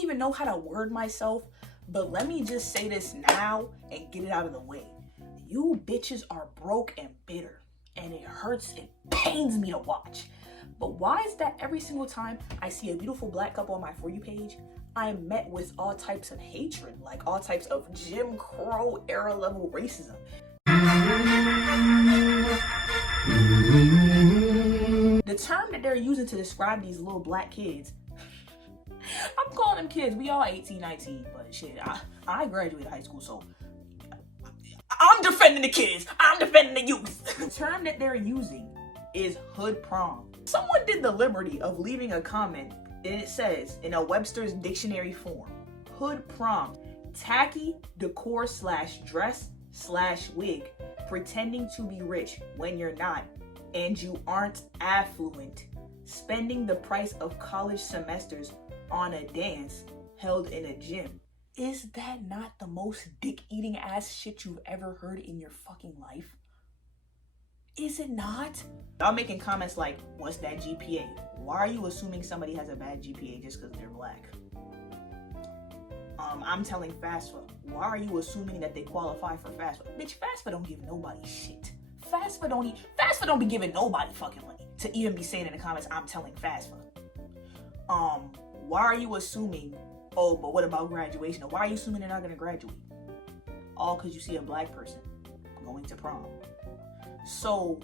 don't even know how to word myself, but let me just say this now and get it out of the way. You bitches are broke and bitter, and it hurts, it pains me to watch. But why is that every single time I see a beautiful black couple on my For You page, I'm met with all types of hatred, like all types of Jim Crow era level racism? The term that they're using to describe these little black kids, I'm calling them kids, we all 18, 19, but shit, I graduated high school, so I'm defending the kids, I'm defending the youth. The term that they're using is hood prom. Someone did the liberty of leaving a comment, and it says, in a Webster's dictionary form, hood prom, tacky decor / dress / wig, pretending to be rich when you're not, and you aren't affluent, spending the price of college semesters on a dance held in a gym. Is that not the most dick-eating ass shit you've ever heard in your fucking life? Is it not? Y'all making comments like, what's that GPA? Why are you assuming somebody has a bad GPA just because they're black? I'm telling FAFSA, why are you assuming that they qualify for FAFSA? Bitch, FAFSA don't give nobody shit. FAFSA don't be giving nobody fucking money to even be saying in the comments, I'm telling FAFSA. Why are you assuming, oh, but what about graduation? Or why are you assuming they're not gonna graduate? All because you see a black person going to prom. So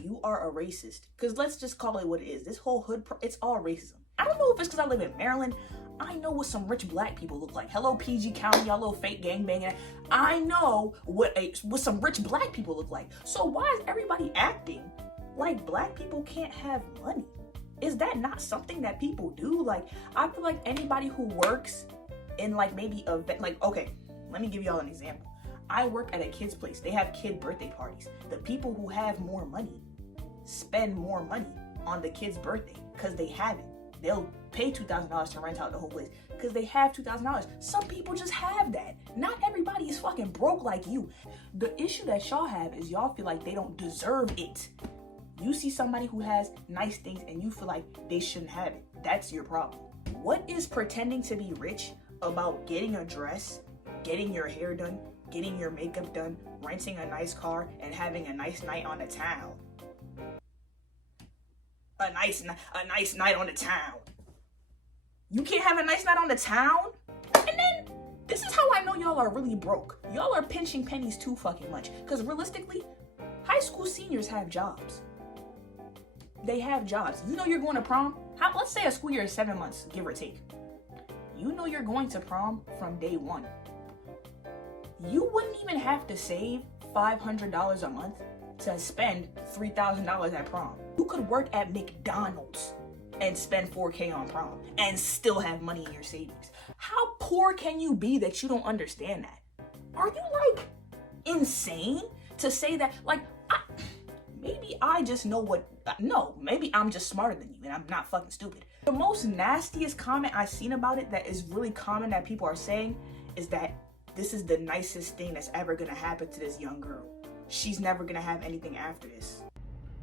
you are a racist, because let's just call it what it is. This whole hood, it's all racism. I don't know if it's because I live in Maryland. I know what some rich black people look like. Hello, PG County, y'all little fake gangbanging. I know what some rich black people look like. So why is everybody acting like black people can't have money? Is that not something that people do? Like, I feel like anybody who works in like maybe a, like, okay, let me give y'all an example. I work at a kid's place. They have kid birthday parties. The people who have more money spend more money on the kid's birthday because they have it. They'll pay $2,000 to rent out the whole place because they have $2,000. Some people just have that. Not everybody is fucking broke like you. The issue that y'all have is y'all feel like they don't deserve it. You see somebody who has nice things and you feel like they shouldn't have it. That's your problem. What is pretending to be rich about getting a dress, getting your hair done, getting your makeup done, renting a nice car, and having a nice night on the town? A nice night on the town. You can't have a nice night on the town? And then, this is how I know y'all are really broke. Y'all are pinching pennies too fucking much. Because realistically, high school seniors have jobs. They have jobs. You know you're going to prom? Let's say a school year is 7 months, give or take. You know you're going to prom from day one. You wouldn't even have to save $500 a month to spend $3,000 at prom. You could work at McDonald's and spend $4K on prom and still have money in your savings. How poor can you be that you don't understand that? Are you like insane to say that? Like, maybe I just know maybe I'm just smarter than you and I'm not fucking stupid. The most nastiest comment I've seen about it that is really common that people are saying is that this is the nicest thing that's ever gonna happen to this young girl. She's never gonna have anything after this.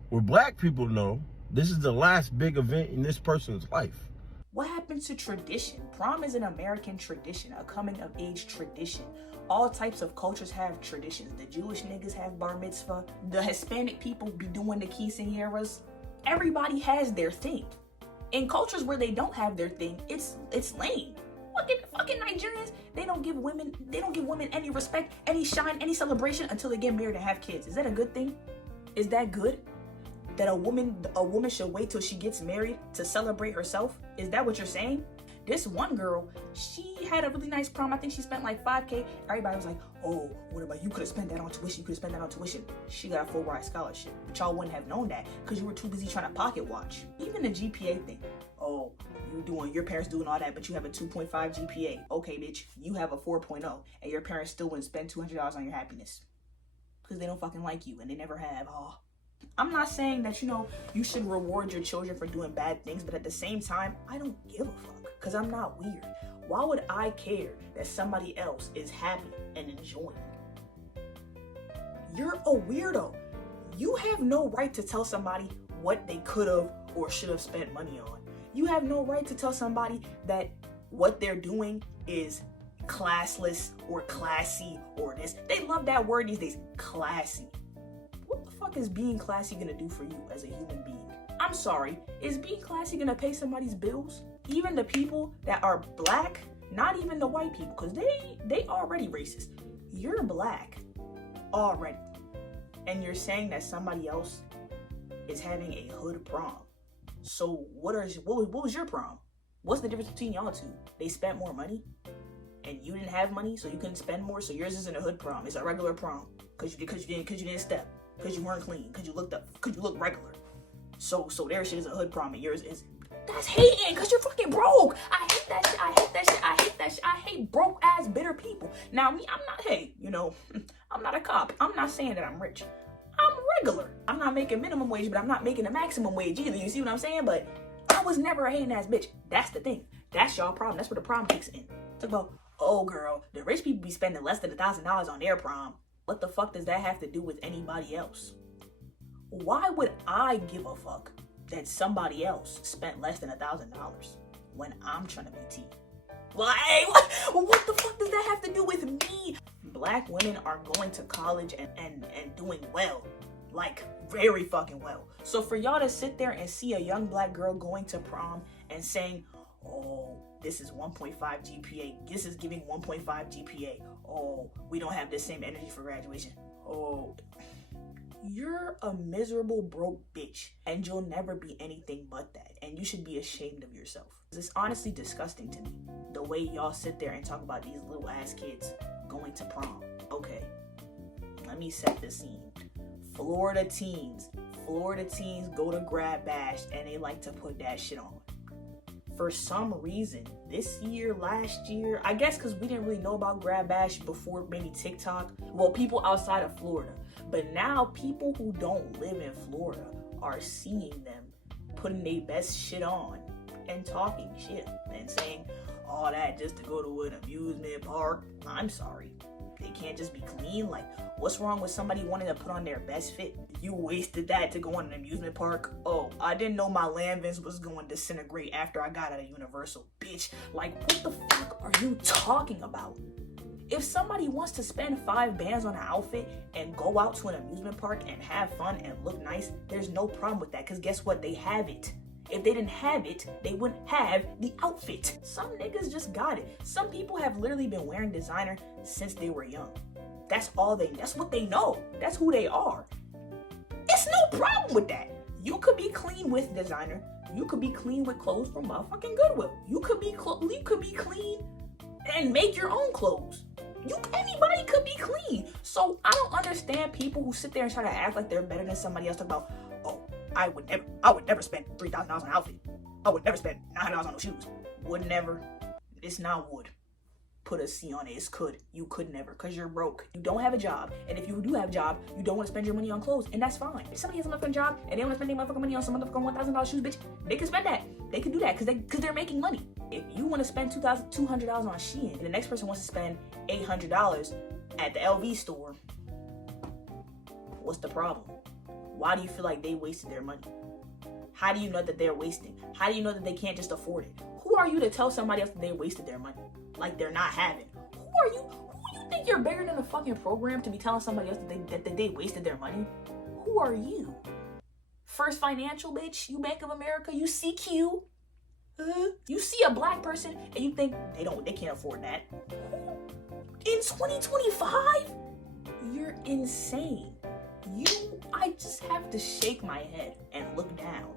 Well, black people know this is the last big event in this person's life. What happened to tradition? Prom is an American tradition, a coming of age tradition. All types of cultures have traditions. The Jewish niggas have bar mitzvah. The Hispanic people be doing the quinceañeras. Everybody has their thing. In cultures where they don't have their thing, it's lame. Fucking Nigerians, they don't give women any respect, any shine, any celebration until they get married and have kids. Is that a good thing? Is that good? That a woman should wait till she gets married to celebrate herself? Is that what you're saying? This one girl, she had a really nice prom. I think she spent like $5K. Everybody was like, oh, what about you could have spent that on tuition? You could have spent that on tuition. She got a Fulbright scholarship. But y'all wouldn't have known that because you were too busy trying to pocket watch. Even the GPA thing. Oh, your parents doing all that, but you have a 2.5 GPA. Okay, bitch, you have a 4.0 and your parents still wouldn't spend $200 on your happiness because they don't fucking like you and they never have. Oh. I'm not saying that, you should reward your children for doing bad things, but at the same time, I don't give a fuck because I'm not weird. Why would I care that somebody else is happy and enjoying? You're a weirdo. You have no right to tell somebody what they could have or should have spent money on. You have no right to tell somebody that what they're doing is classless or classy or this. They love that word these days, classy. What the fuck is being classy gonna do for you as a human being? I'm sorry, is being classy gonna pay somebody's bills? Even the people that are black, not even the white people, because they already racist. You're black already, and you're saying that somebody else is having a hood prom. So what was your prom? What's the difference between y'all two? They spent more money, and you didn't have money, so you couldn't spend more. So yours isn't a hood prom; it's a regular prom because you didn't step, because you weren't clean, because you looked regular. So their shit is a hood prom, and yours is. That's hating, because you're fucking broke. I hate that shit. I hate that shit. I hate that shit. I hate broke ass bitter people. Now me, I'm not. Hey, I'm not a cop. I'm not saying that I'm rich. I'm regular. I'm not making minimum wage, but I'm not making the maximum wage either. You see what I'm saying? But I was never a hating ass bitch. That's the thing. That's y'all problem. That's where the problem kicks in. Talk about, oh girl, the rich people be spending less than $1,000 on their prom. What the fuck does that have to do with anybody else? Why would I give a fuck that somebody else spent less than $1,000 when I'm trying to be T? Like, what the fuck does that have to do with me? Black women are going to college and doing well, like very fucking well. So for y'all to sit there and see a young black girl going to prom and saying, oh, this is 1.5 GPA, this is giving 1.5 GPA, oh, we don't have the same energy for graduation, oh, you're a miserable broke bitch and you'll never be anything but that, and you should be ashamed of yourself. It's honestly disgusting to me the way y'all sit there and talk about these little ass kids going to prom. Okay, let me set the scene. Florida teens go to grad bash and they like to put that shit on. For some reason, this year, last year, I guess because we didn't really know about grad bash before maybe TikTok. Well, people outside of Florida. But now people who don't live in Florida are seeing them putting their best shit on and talking shit and saying all that just to go to an amusement park. I'm sorry. They can't just be clean. Like, what's wrong with somebody wanting to put on their best fit? You wasted that to go on an amusement park? Oh, I didn't know my Lanvins was going to disintegrate after I got out of Universal. Bitch, like, what the fuck are you talking about? If somebody wants to spend $5 on an outfit and go out to an amusement park and have fun and look nice, there's no problem with that, because guess what? They have it. If they didn't have it, they wouldn't have the outfit. Some niggas just got it. Some people have literally been wearing designer since they were young. That's what they know. That's who they are. It's no problem with that. You could be clean with designer. You could be clean with clothes from motherfucking Goodwill. You could be clean and make your own clothes. Anybody could be clean. So I don't understand people who sit there and try to act like they're better than somebody else. Talk about, oh, I would never spend $3,000 on an outfit. I would never spend $900 on those shoes. Would never. It's not would. Put a C on it. It's could. You could never, because you're broke. You don't have a job. And if you do have a job, you don't want to spend your money on clothes. And that's fine. If somebody has a motherfucking job and they want to spend their motherfucking money on some motherfucking $1,000 shoes, bitch, they can spend that. They can do that because they're making money. If you want to spend $200 on Shein and the next person wants to spend $800 at the LV store, what's the problem? Why do you feel like they wasted their money? How do you know that they're wasting? How do you know that they can't just afford it? Who are you to tell somebody else that they wasted their money? Like they're not having. Who are you? Who you think you're bigger than a fucking program to be telling somebody else that they wasted their money? Who are you? First Financial, bitch? You Bank of America? You CQ? You see a black person and you think they can't afford that. In 2025? You're insane. I just have to shake my head and look down.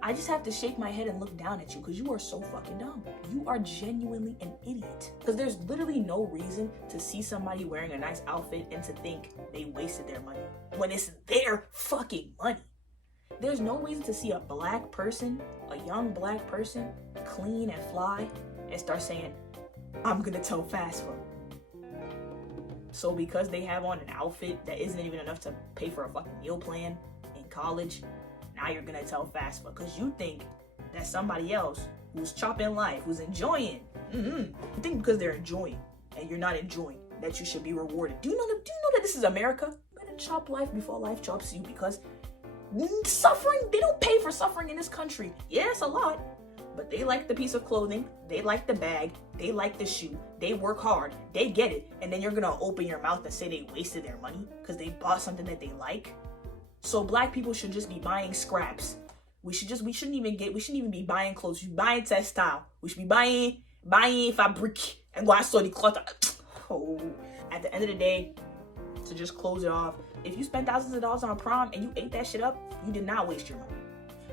I just have to shake my head and look down at you because you are so fucking dumb. You are genuinely an idiot. Because there's literally no reason to see somebody wearing a nice outfit and to think they wasted their money when it's their fucking money. There's no reason to see a black person, a young black person, clean and fly and start saying, I'm gonna tell FAFSA. So because they have on an outfit that isn't even enough to pay for a fucking meal plan in college, now you're gonna tell FAFSA because you think that somebody else who's chopping life, who's enjoying, you think because they're enjoying and you're not enjoying that you should be rewarded. Do you know that this is America? You better chop life before life chops you, because suffering, they don't pay for suffering in this country. Yeah, it's a lot, but they like the piece of clothing, they like the bag, they like the shoe, they work hard, they get it, and then you're gonna open your mouth and say they wasted their money because they bought something that they like. So black people should just be buying scraps. We shouldn't even be buying clothes. We should be buying textile. We should be buying fabric and go and the cloth. Oh, at the end of the day, to just close it off, if you spend thousands of dollars on a prom and you ate that shit up, you did not waste your money.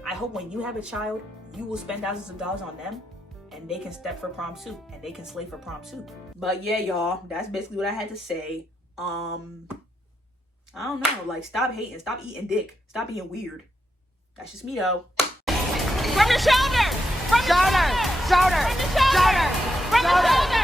I hope when you have a child, you will spend thousands of dollars on them and they can step for prom too, and they can slay for prom too. But yeah, y'all, that's basically what I had to say. I don't know, like, stop hating, stop eating dick, stop being weird. That's just me though. From the shoulder! From the shoulder! From the shoulder! From the shoulder!